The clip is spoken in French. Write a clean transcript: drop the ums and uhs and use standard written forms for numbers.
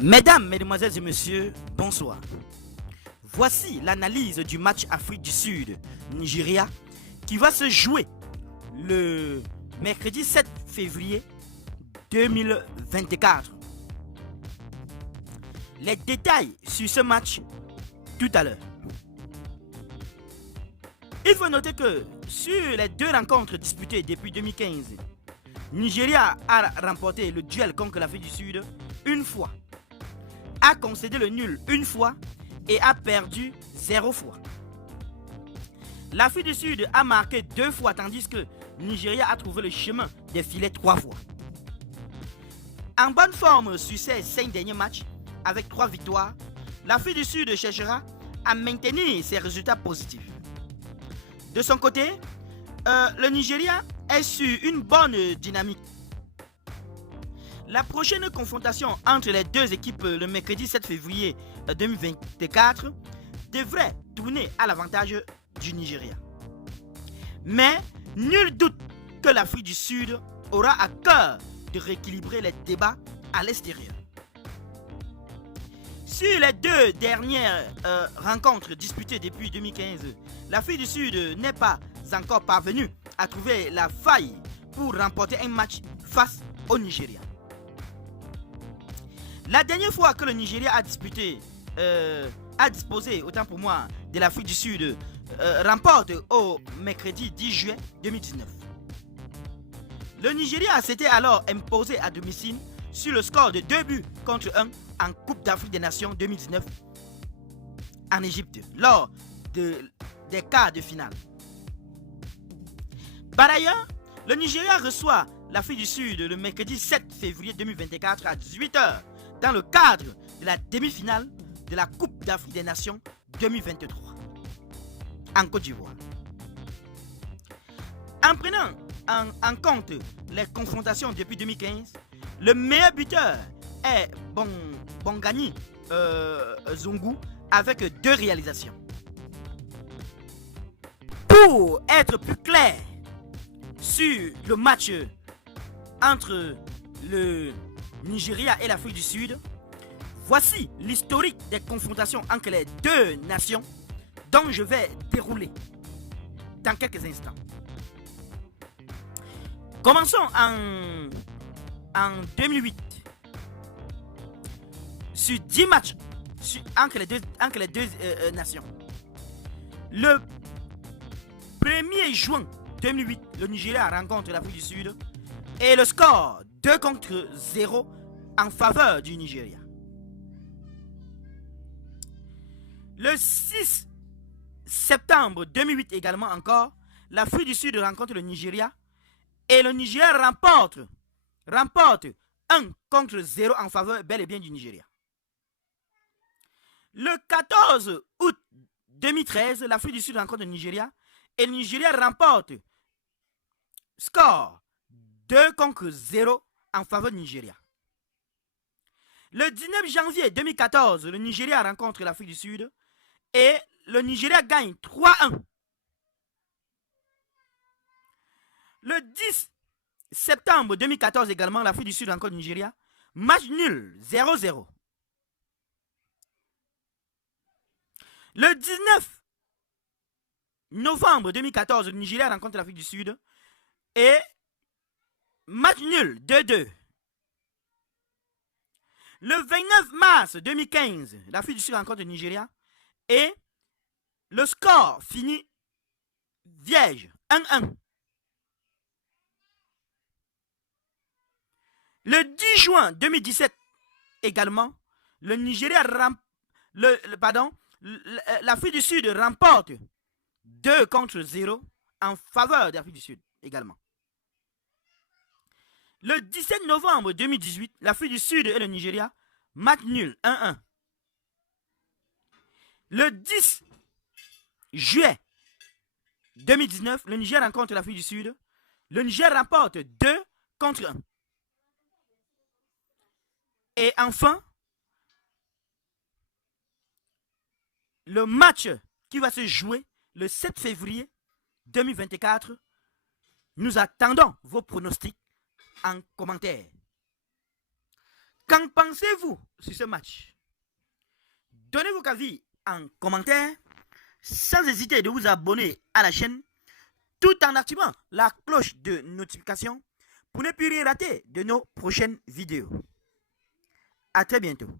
Mesdames, Mesdemoiselles et Messieurs, bonsoir. Voici l'analyse du match Afrique du Sud-Nigeria qui va se jouer le mercredi 7 février 2024. Les détails sur ce match tout à l'heure. Il faut noter que sur les deux rencontres disputées depuis 2015, Nigeria a remporté le duel contre l'Afrique du Sud une fois, a concédé le nul une fois et a perdu 0 fois. L'Afrique du Sud a marqué 2 fois tandis que Nigeria a trouvé le chemin des filets 3 fois. En bonne forme sur ces 5 derniers matchs, avec 3 victoires, l'Afrique du Sud cherchera à maintenir ses résultats positifs. De son côté, le Nigeria est sur une bonne dynamique. La prochaine confrontation entre les deux équipes le mercredi 7 février 2024 devrait tourner à l'avantage du Nigeria. Mais nul doute que l'Afrique du Sud aura à cœur de rééquilibrer les débats à l'extérieur. Sur les deux dernières rencontres disputées depuis 2015, l'Afrique du Sud n'est pas encore parvenue à trouver la faille pour remporter un match face au Nigeria. La dernière fois que le Nigeria a disposé, autant pour moi, de l'Afrique du Sud, remporte au mercredi 10 juin 2019. Le Nigeria s'était alors imposé à domicile sur le score de 2 buts contre 1 en Coupe d'Afrique des Nations 2019 en Égypte, lors des quarts de finale. Par ailleurs, le Nigeria reçoit l'Afrique du Sud le mercredi 7 février 2024 à 18h dans le cadre de la demi-finale de la Coupe d'Afrique des Nations 2023 en Côte d'Ivoire. En prenant en compte les confrontations depuis 2015, le meilleur buteur est Bongani Zungu avec 2 réalisations. Pour être plus clair sur le match entre le Nigeria et l'Afrique du Sud, voici l'historique des confrontations entre les deux nations dont je vais dérouler dans quelques instants. Commençons en 2008. Sur 10 matchs entre les deux nations. Le 1er juin 2008, le Nigeria rencontre l'Afrique du Sud et le score 2 contre 0 en faveur du Nigeria. Le 6 septembre 2008 également encore, l'Afrique du Sud rencontre le Nigeria et le Nigeria remporte 1 contre 0 en faveur bel et bien du Nigeria. Le 14 août 2013, l'Afrique du Sud rencontre le Nigeria et le Nigeria remporte score 2 contre 0 en faveur du Nigeria. Le 19 janvier 2014, le Nigeria rencontre l'Afrique du Sud et le Nigeria gagne 3-1. Le 10 septembre 2014 également, l'Afrique du Sud rencontre le Nigeria. Match nul, 0-0. Le 19 novembre 2014, le Nigeria rencontre l'Afrique du Sud et match nul, 2-2. Le 29 mars 2015, l'Afrique du Sud rencontre le Nigeria et le score finit vierge, 1-1. Le 10 juin 2017 également, le Nigeria l'Afrique du Sud remporte 2 contre 0 en faveur de l'Afrique du Sud également. Le 17 novembre 2018, l'Afrique du Sud et le Nigeria, match nul, 1-1. Le 10 juillet 2019, le Niger rencontre l'Afrique du Sud. Le Niger remporte 2 contre 1. Et enfin, le match qui va se jouer le 7 février 2024, nous attendons vos pronostics en commentaire. Qu'en pensez-vous sur ce match? Donnez vos avis en commentaire, sans hésiter de vous abonner à la chaîne, tout en activant la cloche de notification pour ne plus rien rater de nos prochaines vidéos. À très bientôt.